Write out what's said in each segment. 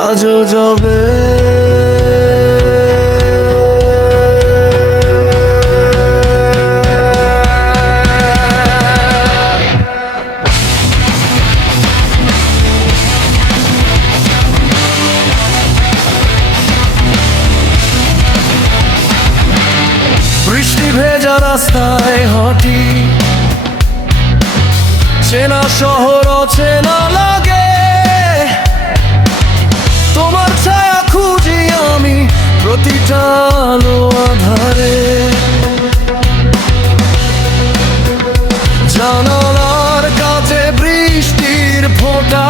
আজও যাবে। বৃষ্টি ভেজা রাস্তায় হাঁটি, চেনা শহর অচেনা লাগে। তোমার ছায়া খুঁজি আমি প্রতিটা আলো আধারে। জানালার কাছে বৃষ্টির ফোঁটা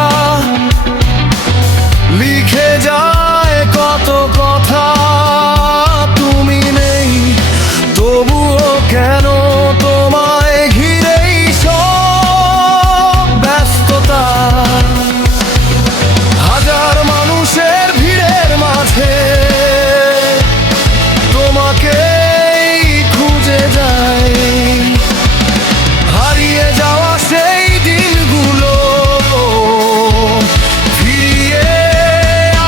লিখে যায় কত কথা। তুমি নেই তবুও কেন তোমায় ঘিরেই সব ব্যস্ততা। হাজার মানুষের ভিড়ের মাঝে তোমাকেই খুঁজে যাই। হারিয়ে যাওয়া সেই দিনগুলো ফিরিয়ে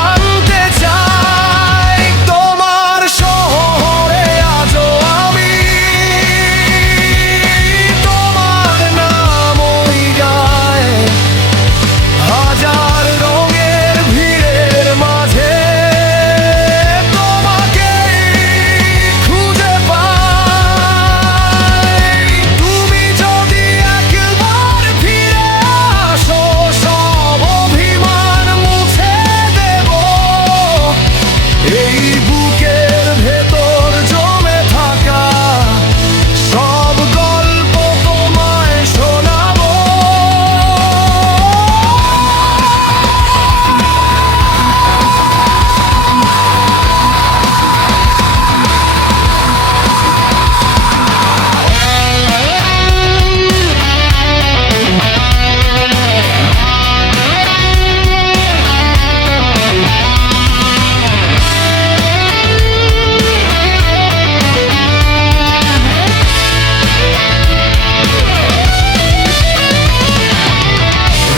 আনতে চাই। তোমার শহরে আজও আমি, তোমার নাম ওই গায়। হাজার রঙের ভিড়ের মাঝে তোমাকেই খুঁজে পাই। তুমি যদি একবার ফিরে আসো, সব অভিমান মুছে দেব। এই বুকের ভেতর জমে থাকা সব গল্প তোমায় শোনাবো।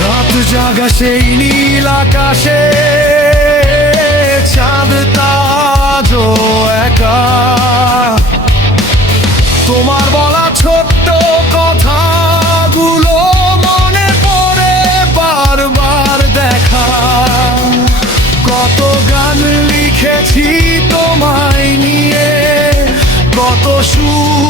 রাত জাগা সেই নীল আকাশে চাঁদ তাজও একা। তোমার বলা ছোট্ট কথাগুলো মনে পড়ে বারবার দেখা। কত গান লিখেছি তোমায় নিয়ে, কত সুর